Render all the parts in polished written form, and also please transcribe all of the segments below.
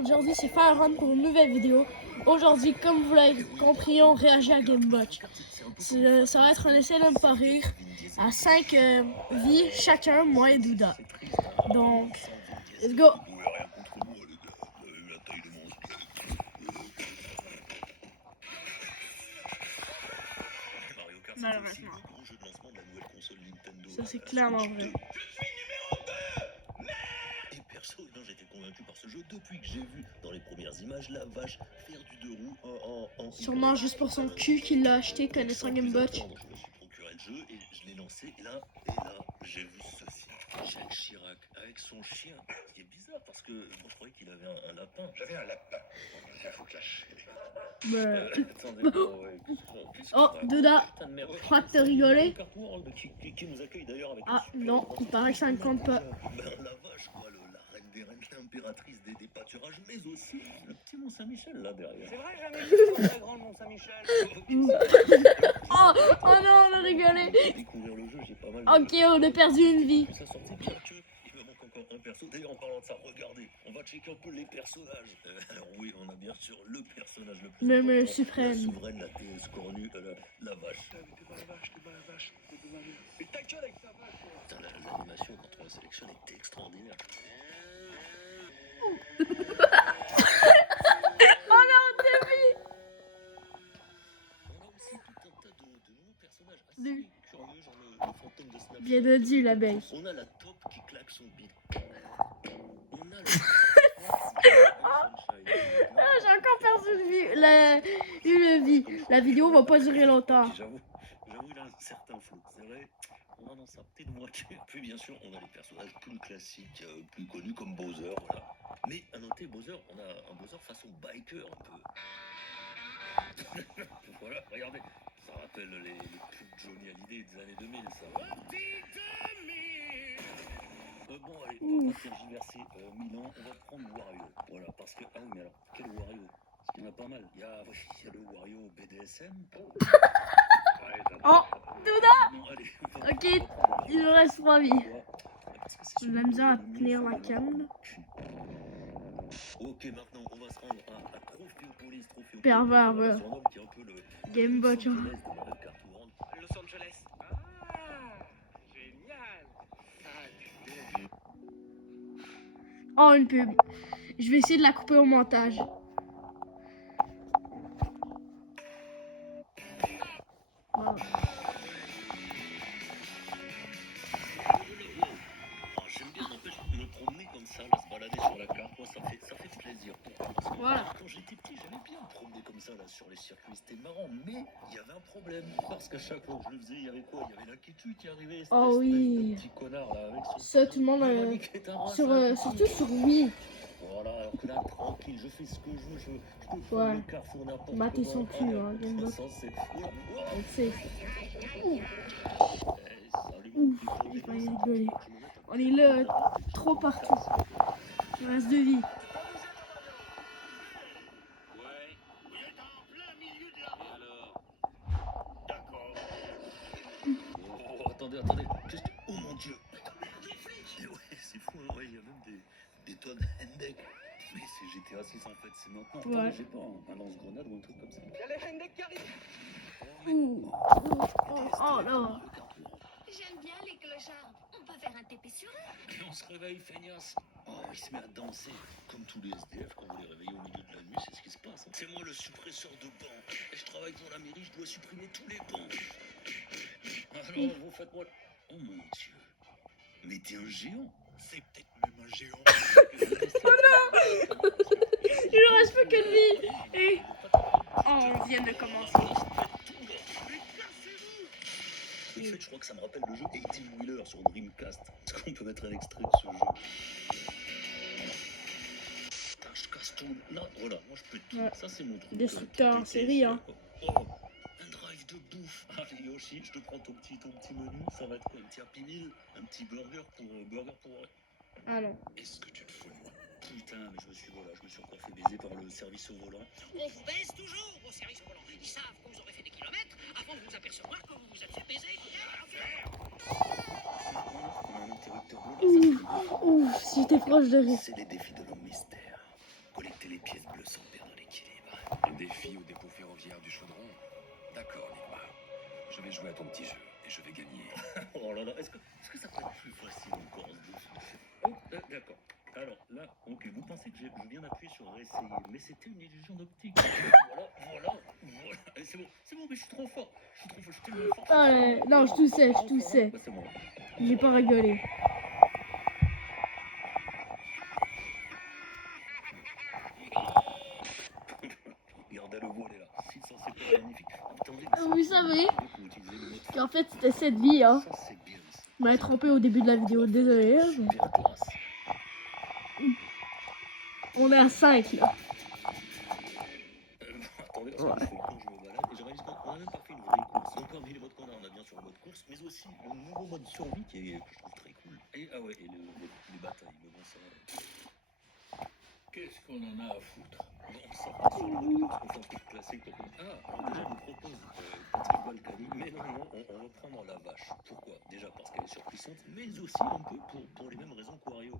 Aujourd'hui, c'est Fire Run pour une nouvelle vidéo. Aujourd'hui, comme vous l'avez compris, on réagit à Gamebot. Ça va être un essai de ne pas rire à 5 vies chacun, moi et Douda. Donc, let's go! Malheureusement. Ça, c'est clairement vrai. Perso, j'étais convaincu par ce jeu depuis que j'ai vu dans les premières images la vache faire du deux roues en sûrement juste pour son cul qu'il l'a acheté connaissant Gamebot. Je me suis procuré le jeu et je l'ai lancé et là, j'ai vu ceci. Jacques Chirac avec son chien. Ce qui est bizarre parce que moi je croyais qu'il avait un lapin. J'avais un lapin. Il faut que lâcher. Oh, Douda, je crois que t'as rigolé. Qui nous accueille d'ailleurs avec ah non, il paraît que ça ne compte pas. La vache, quoi, la reine des reines, l'impératrice des pâturages, mais aussi le petit Mont-Saint-Michel là derrière. C'est vrai, jamais vu la grande Mont-Saint-Michel. Oh non, on a rigolé. Découvrir le jeu, j'ai pas mal. Ok, on a perdu une vie. Ça sortit bien que il me manque encore un perso. D'ailleurs, en parlant de ça, regardez, on va checker un peu les personnages. Alors oui, on a bien sûr le personnage le plus important, suprême. la souveraine, la déesse cornue, la vache. T'es pas la vache. Mais ta gueule avec ta vache. Putain, l'animation quand on la sélectionne était extraordinaire. Oh non, David. On a aussi tout un tas de nouveaux personnages assez curieux, genre le fantôme de Snapchat. Bien dit, l'abeille. On a la taupe qui claque son bide. On a le... Ah, j'ai encore perdu une vie. La vidéo va pas durer longtemps. J'avoue, il a un certain flou. C'est vrai, on a dans sa petite moitié. Puis bien sûr, on a les personnages plus classiques, plus connus comme Bowser, voilà. Mais à noter, Bowser, on a un Bowser façon biker un peu. Voilà, regardez, ça rappelle les pubs Johnny Hallyday des années 2000, ça. Bon, allez, on va pas tergiverser 1000 ans, on va prendre Wario. Voilà, parce que, ah oui, mais alors, quel Wario? Parce qu'il y en a pas mal. Il y a le Wario BDSM. Oh, Douda. Non, allez, Ok, il nous reste 3 vies. J'ai de la misère à tenir la canne. Ok, maintenant, on va se rendre à Trophiopolis. Pervers, qui est un peu le Gamebot. Los Angeles. Los Angeles. Ah, génial. Oh, une pub. Je vais essayer de la couper au montage. Wow. J'aime bien, n'empêche, me promener comme ça, là, se balader sur la carte, moi, ça fait plaisir. Parce que voilà. Quand j'étais petit, j'aimais bien me promener comme ça, là, sur les circuits, c'était marrant, mais il y avait un problème. Parce qu'à chaque fois que je le faisais, il y avait quoi? Il y avait l'inquiétude qui arrivait. Oh oui. Petit connard, là, avec son... Ça, tout le monde, surtout sur Wii. Voilà, alors que là, tranquille, je fais ce que je veux, je peux Ouais. le carrefour n'importe Mater son cul, hein, Gamebot. c'est... Ouf, j'ai failli rigoler. On est là, trop partout. Il reste 2 vies. Ouais, vous êtes en plein milieu de la... Et alors? D'accord. Oh, attendez, qu'est-ce que... Oh mon Dieu. Et ouais, c'est fou, hein, ouais, il y a même des tonnes Hendek. Mais c'est GTA 6 en fait, c'est maintenant. Ouais. Attendez, j'ai pas un lance-grenade ou un truc comme ça. Il y a les Hendek qui arrivent. Oh là. J'aime bien les clochards. On peut faire un TP sur eux. Et on se réveille, feignasse. Oh, il se met à danser. Comme tous les SDF, quand vous les réveillez au milieu de la nuit, c'est ce qui se passe. C'est moi le suppresseur de bancs. Et je travaille pour la mairie, je dois supprimer tous les bancs. Alors, vous faites-moi... Oh mon Dieu. Mais t'es un géant. C'est peut-être même un géant. Il ne reste plus qu'une vie. Et... Oh, on vient de commencer. En fait, je crois que ça me rappelle le jeu 18 Wheeler sur Dreamcast. Est-ce qu'on peut mettre un extrait de ce jeu? Putain, je casse tout. Là, voilà, moi je peux tout. Ouais. Ça, c'est mon truc. Destructeur en série, hein. Oh, un drive de bouffe. Allez, Yoshi, je te prends ton petit menu. Ça va être quoi? Un petit Happy Meal? Un petit burger pour... Ah non. Est-ce que tu te fous de moi? Putain, mais je me suis encore fait baiser par le service au volant. On vous baise toujours au service au volant. Ils savent que vous aurez fait des kilomètres avant de vous apercevoir que vous vous êtes fait baiser. On a un interrupteur bleu. Ouh, si j'étais proche de rire. C'est les défis de l'homme mystère. Collectif. les pièces bleues sans perdre l'équilibre. Un défi au dépôt ferroviaire du Chaudron. D'accord, Nigma. Je vais jouer à ton petit jeu et je vais gagner. Oh là là, est-ce que ça peut être plus facile encore ce défi? Oh, d'accord. Alors là, ok, vous pensez que je viens d'appuyer sur réessayer, mais c'était une illusion d'optique. Voilà. Et c'est bon, mais je suis trop fort. Je suis tellement fort. Ah, non, je toussais. Bah, c'est bon. J'ai pas rigolé. Regardez le voile est là. Si ça c'est pas magnifique. Attendez, Vous savez faut utiliser le mode qu'en fait c'était cette vie, hein. ça c'est bien. Ça. Je m'avais trompé au début de la vidéo, désolé. Hein. Super classe. On est à 5 là. Attendez, parce que quand je me balade, et je réalise qu'on n'a même pas fait une vraie course. Donc parmi les modes qu'on a bien sûr le mode course, mais aussi le nouveau mode survie que je trouve très cool. Et ah ouais, et les batailles, mais bon ça. Qu'est-ce qu'on en a à foutre? Bon, ça passe sur le mode course, on s'en trouve classique. Alors déjà, on nous propose Patrick Balkany, mais non, on va prendre la vache. Pourquoi? Déjà parce qu'elle est surpuissante, mais aussi un peu pour les mêmes raisons qu'Wario.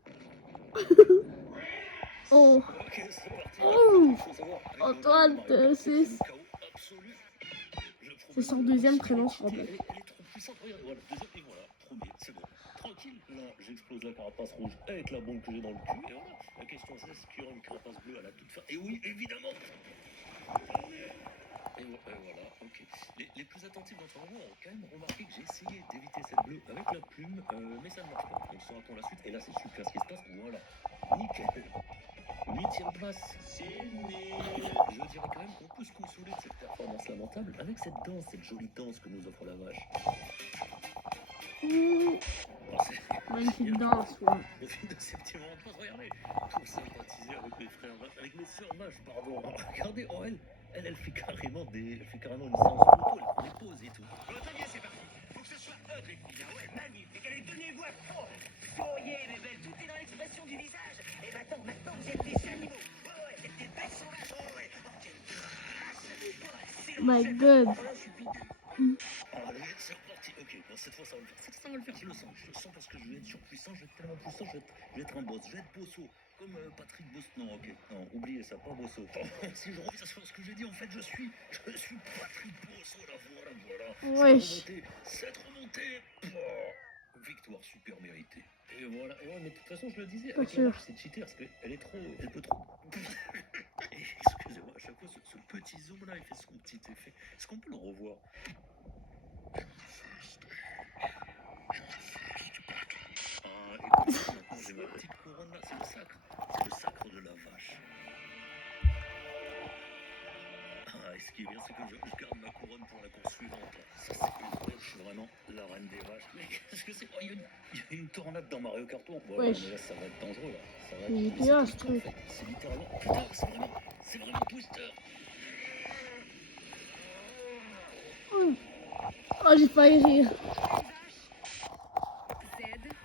Oh, Ok, c'est parti. Oh. Il faut savoir, avec Antoine, Mario Kart, c'est le chaos absolu. c'est son deuxième prénom sur Elle Roblox. est trop puissante, regarde, voilà, deuxième, et voilà, premier, c'est bon. Tranquille, là, j'explose la carapace rouge avec la bombe que j'ai dans le cul, et voilà. La question c'est, est-ce qu'il y aura une carapace bleue à la toute fin? Et oui, évidemment. Et voilà, ok. Les plus attentifs d'entre vous ont quand même remarqué que j'ai essayé d'éviter cette bleue avec la plume, mais ça ne marche pas. On saura pour la suite, et là c'est super ce qui se passe, voilà. Nickel. 8ème place. Je dirais quand même qu'on peut se consoler de cette performance lamentable avec cette danse, cette jolie danse que nous offre la vache. Oh, c'est Magnifique génial. danse, ouais. Au fil de ces petits moments de pause, regardez, pour sympathiser avec mes frères vaches, avec mes sœurs vaches, pardon. Regardez, oh elle fait carrément une séance photo, elle prend des pauses et tout. Bon, très bien, c'est parti. Faut que ce soit eux, les filles. Ah ouais, magnifique. Allez, donnez-vous à fond. Souriez, mes belles. Tout est dans l'expression du visage. Et maintenant, vous êtes des animaux. Ouais, vous êtes des bêtes sauvages. Ouais. Oh, quelle grâce. C'est My c'est God. bon. Oh là, je suis bidon. Allez, c'est reparti. Ok, bon, cette fois ça va le faire. Ça va le faire, je le sens parce que je vais être surpuissant, je vais être tellement puissant, je vais être un boss, je vais être bosso. Comme Patrick Boss. Non, ok, non, oubliez ça, pas bosso. Si je reviens sur ce que j'ai dit, en fait, je suis Patrick Bosso, là, voilà. Wesh. Cette remontée. Oh, victoire super méritée. Et voilà, et ouais, mais de toute façon, je le disais, avec la sûr. vache, c'est cheater parce qu'elle peut trop. Et excusez-moi, à chaque fois, ce petit zoom là, il fait son petit effet. Est-ce qu'on peut le revoir? Ah, écoute, maintenant j'ai ma petite couronne là, c'est le sacre de la vache. Ah, et ce qui est bien, c'est que je garde ma couronne pour la course suivante. Là. Ça, c'est incroyable, je suis vraiment la reine des vaches. Mais qu'est-ce que c'est? Oh, il y a une tornade dans Mario Kart Tour. Bon, Wesh. mais là, ça va être dangereux là. Ça va C'est être. GTA, ce truc. C'est littéralement. Putain, c'est vraiment Twister. Oh, j'ai failli rire. Z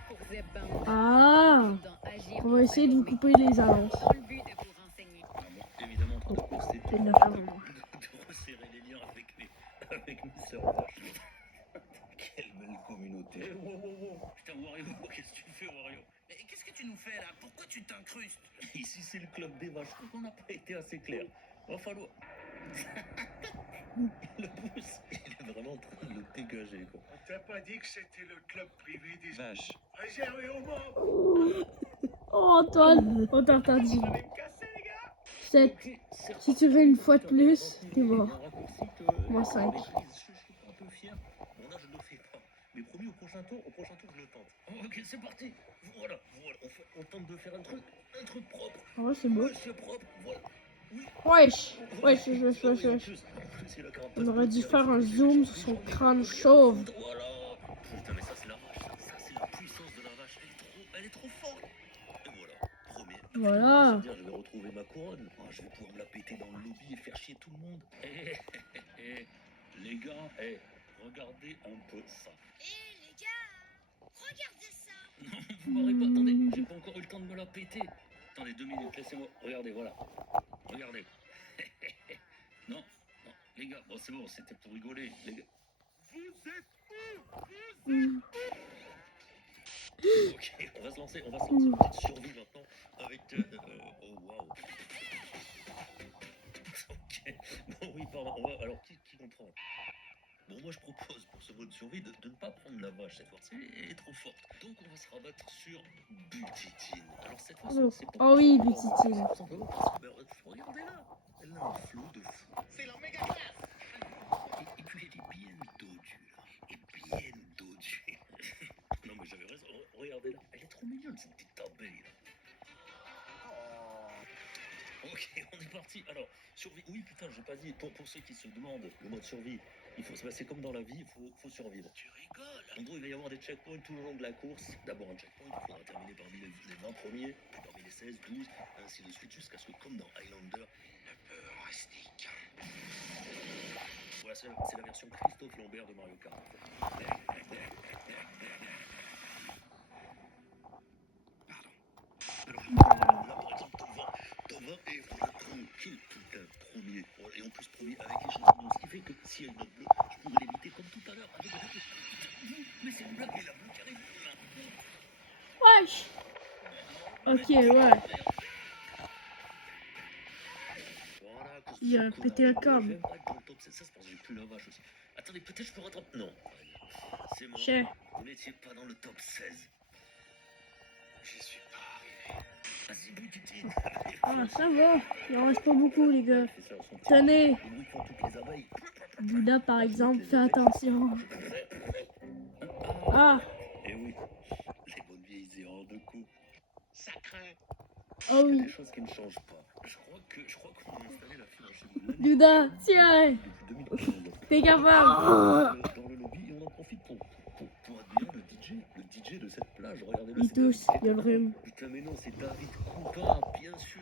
pour Zebban. Ah, Dans Agir on va essayer de vous couper les annonces. dans le but de vous renseigner. Ah bon, évidemment, en train de poster Je vais le faire vraiment. de resserrer les liens avec mes sœurs vaches. Quelle belle communauté. Eh, wow. Putain, Wario, qu'est-ce que tu fais, Wario? Mais qu'est-ce que tu nous fais là? Pourquoi tu t'incrustes? Ici, c'est le club des vaches. Je trouve qu'on n'a pas été assez clair. Va falloir. Le pouce, il est vraiment en train de le dégager, quoi. On t'a pas dit que c'était le club privé des Vache. réservé aux membres? Oh, Antoine, on t'a interdit. Vous allez me casser, les gars? 7. Ok, c'est Si tu fais une fois de plus, t'es mort. Moi, Moi 5. Je suis un peu fier. Bon, là, je ne le fais pas. Mais promis, au prochain tour, je le tente. Ok, c'est parti. Voilà. On tente de faire un truc propre. Ah ouais, c'est beau. Monsieur propre, voilà. Wesh. On aurait dû faire un zoom sur son crâne chauve. Voilà. Putain, mais ça, c'est la vache. Ça, c'est la puissance de la vache. Elle est trop forte. Et voilà. Premier. Voilà. Je vais retrouver ma couronne. Oh, je vais pouvoir me la péter dans le lobby et faire chier tout le monde. Les gars, regardez un peu ça. Hé les gars, regardez ça. Vous m'aurez pas. Attendez, j'ai pas encore eu le temps de me la péter. Attendez 2 minutes, laissez-moi. Regardez, voilà. Regardez. Non, les gars, bon, c'est bon, c'était pour rigoler. Les gars. Ok, on va se lancer une petite survie maintenant avec. Oh waouh. Bon, oui, pardon. Alors, qui comprend? Bon, moi, je propose pour ce mode survie de ne pas prendre la vache cette fois-ci. Elle est trop forte. Donc, on va se rabattre sur Butitine. Alors, cette fois-ci, Oh, c'est pas oh oui, pour Butitine. tout simplement parce que, ben, regardez-là. Elle a un flot de fou. C'est l'oméga classe. Et puis, elle est bien dodue, là. Et bien dodue. Non, mais j'avais raison. Regardez-là. Elle est trop mignonne, cette petite abeille, là. Ok, on est parti. Alors, survie. Oui, putain, j'ai pas dit. Pour ceux qui se demandent, le mode survie, il faut se passer comme dans la vie, faut survivre. Tu rigoles. En gros, il va y avoir des checkpoints tout le long de la course. D'abord un checkpoint, il faudra terminer parmi les 20 premiers, puis parmi les 16, 12, ainsi de suite, jusqu'à ce que, comme dans Highlander, Rustique. voilà, c'est la version Christophe Lambert de Mario Kart. Alors, là, par exemple, Thomas est tranquille, putain, premier. Et en plus, premier avec les champignons. Ce qui fait que s'il y a une note bleue, je pourrais l'éviter comme tout à l'heure avec la bleue. Mais c'est une blague, mais la bleue qui arrive. Wesh. Ok, ouais. Voilà, que Il a ce pété un connard de câble. j'aime pas être dans le top 7, ça c'est parce que j'ai plus la vache aussi. Attendez, peut-être je peux rattraper. Non. C'est mort. Chef. Vous n'étiez pas dans le top 16. J'y suis pas arrivé. Vas-y, Butitine. Ah, ça va. Il en reste pas beaucoup, les gars. C'est ça, son petit- Tenez. Le bruit font toutes les abeilles. Bouddha, par exemple, fais attention. Ah. Eh oui, les bonnes vieilles erreurs de coup. Ça craint. Oh Il y a oui. des choses qui ne changent pas. Je crois qu'on a installé la fibre chez vous. Bouddha, tiens. Depuis 2015. T'es capable. Dans le lobby, et on en profite pour admirer le DJ de cette plage. Regardez-le. Ils c'est tous, David il y a le rhume. Guetta. Putain, mais non, c'est David Coupa, bien sûr.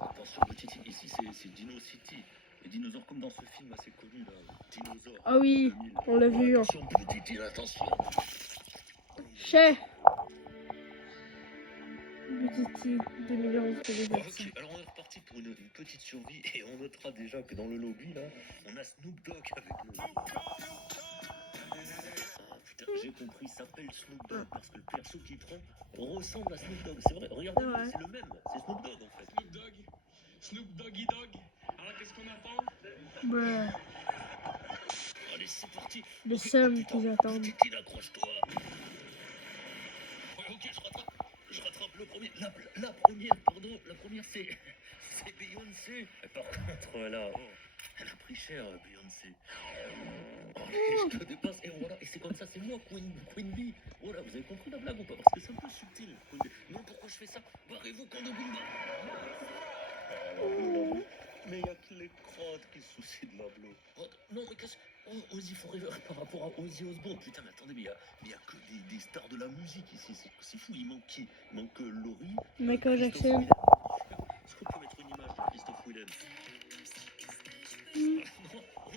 Attention, Butitine, ici c'est Dino City. Les dinosaures comme dans ce film assez connu là. Dinosaures. Ah oui, 2000. on l'a vu. Attention, Butitine, attention. Chef. Butiti 2011-2025. Ok, alors on est reparti pour une petite survie et on notera déjà que dans le lobby là, on a Snoop Dogg avec nous. Ah putain, j'ai compris, il s'appelle Snoop Dogg parce que le perso qu'il prend ressemble à Snoop Dogg. C'est vrai, regardez, Ouais. c'est le même, c'est Snoop Dogg en fait. Snoop Dogg. Snoop Doggy Dogg. Alors qu'est-ce qu'on attend? Bruh. Allez, c'est parti. Le Ok, seum putain, qu'ils attendent. Titi, accroche-toi. Ouais, ok, je rattrape le premier. La première, pardon, la première c'est Beyoncé. Et par contre, là, oh, elle a pris cher, Beyoncé. Oh, et je te dépasse, et voilà, et c'est comme ça, c'est moi, Queen Bee. Voilà, vous avez compris la blague ou pas? Parce que c'est un peu subtil, Queen Bee. Non, pourquoi je fais ça? Barrez-vous, Kondogumba. Mais il n'y a que les crottes qui se soucient de la bleue. Oh, non, mais qu'est-ce... Oh, Ozzy Forever par rapport à Ozzy Osbourne. Putain, mais attendez, mais il y a que des stars de la musique ici. C'est fou, il manque qui? Il manque Laurie. Michael Christophe Jackson. Willem. Est-ce qu'on peut mettre une image de Christophe Willem? Non. Oh,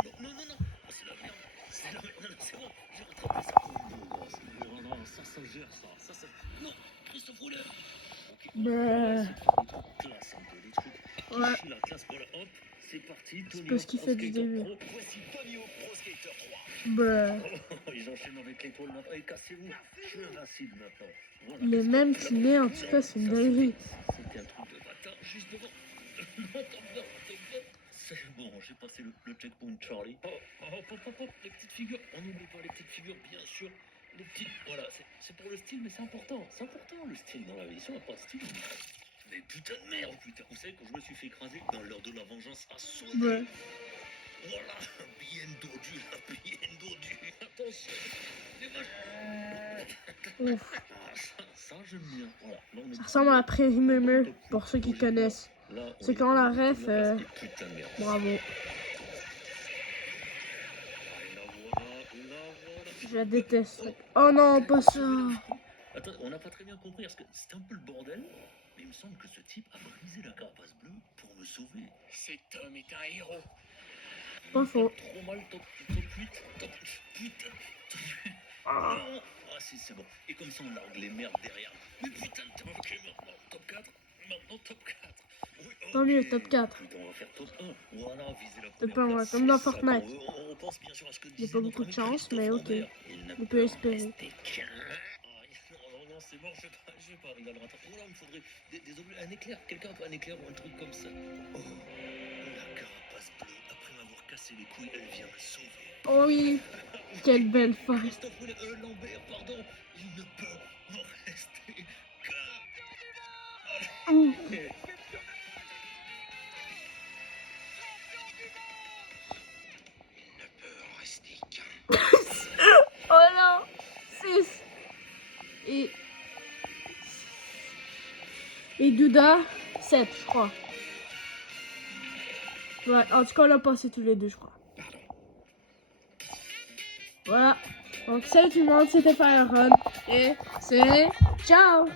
c'est la merde. C'est la merde. Non, c'est bon. J'ai rattrapé ça. Oh, non, ça gère, ça. Non, Christophe Willem. Ok. Bruh. Des trucs classe, un peu, des trucs. Ouais. La classe, voilà, hop, c'est parti. C'est pas ce qu'il fait du début. Voici Tony Hawk Pro Skater 3. Bruh. Oh, ils enchaînent avec l'étoile maintenant. Allez, cassez-vous. Je suis un acide maintenant. Voilà. Les mêmes qu'il met, en tout cas, c'est une dinguerie. C'était un truc de bâtard juste devant. Non, top. C'est bon, j'ai passé le checkpoint Charlie. Oh, les petites figures. On n'oublie pas les petites figures, bien sûr. Les petites. Voilà, c'est pour le style, mais c'est important. C'est important le style dans la vie. Si on n'a pas de style, mais putain de merde, putain. Vous savez, quand je me suis fait écraser dans l'heure de la vengeance à sonner. Ouais. Voilà, bien dodu, là, bien dodu. Attention, les vaches. Ouf. Ah, ça j'aime bien. Voilà. Là, on est Ça ressemble à la Prairie Murmur, pour ceux qui connaissent. Là, on C'est est- quand la ref, Putain de merde. bravo. Et la voilà. Je la déteste. Oh non, pas ça. Attends, on n'a pas très bien compris parce que c'était un peu le bordel. Mais il me semble que ce type a brisé la carapace bleue pour me sauver. Cet homme est un héros. Pas faux. Trop mal, top 8. Putain. Ah, c'est bon. Et comme ça, on largue les merdes derrière. Mais putain de temps, ok, maintenant, top 4. Maintenant, top 4. Oui, Tant mieux, ok. top 4. Putain, on va faire top 1. Voilà, viser la Top première 1, ouais, place, comme dans c'est ça. Fortnite. On pense bien sûr à ce que Il n'y a disait pas notre beaucoup de ami chance, Christophe mais ok. Lambert. Il n'a On peut pas espérer. resté qu'un. Non, c'est mort, je vais pas arriver à le rattraper. Voilà, il me faudrait des objets, un éclair, quelqu'un a pas un éclair ou un truc comme ça. Oh, la carapace bleue, après m'avoir cassé les couilles, elle vient me sauver. Oh oui, quelle belle femme. Christophe Lambert, pardon, il ne peut m'en rester qu'un. Ouh. Il ne peut en rester qu'un. Oh non, 6. Et Douda, 7, je crois. Ouais, en tout cas, on a passé tous les deux, je crois. Pardon. Voilà. Donc, salut tout le monde, c'était Fire Run. Et c'est ciao!